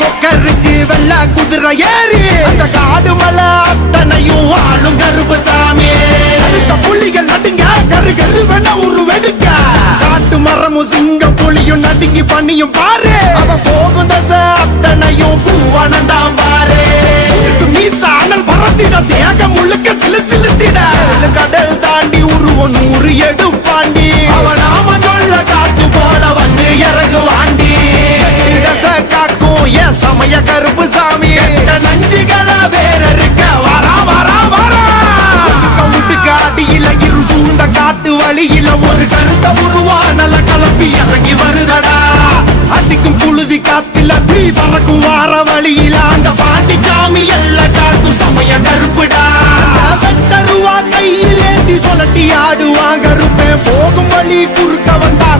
கொக்கரிச்சு வெள்ள குதிரை ஏறி அந்த காடு மலை அத்தனையும் ஆளும் கருப்பசாமி. அடுத்த புலிகள் நடுங்க கரு கரு வேணா ஒரு வெடுக்க காட்டு மரமும் சிங்க புலியும் நடுங்கி பண்ணியும் பாரு அவ போகும் தசை அத்தனையும் பூவானந்தான் பாரு. மீசானல் பறத்திட தேகம் முழுக்க சிலு சிலுத்திட கடல் தாண்டி உருவம் 100 எடுப்பாண்டி அவன் நாம சொல்ல காத்து போல வந்து இறங்குவாண்டி. காக்கும் என் சமய கருப்பு சாமி நஞ்சுகள வேற இருக்க வரா வரா வரா. அடியில இரு சூழ்ந்த காட்டு வழியில ஒரு கருத்த உருவானல கலப்பி இறங்கி வருதடா. அடிக்கும் புழுதி காத்தில தீ பறக்கும் வார வழியில அந்த பாண்டி சாமி எல்லா காட்டும் சமய கருப்புடா. வெட்டருவா கையில் ஏந்தி சொல்லட்டி ஆடுவாங்க இருப்பேன் போகும் வழி குறுக்க வந்தா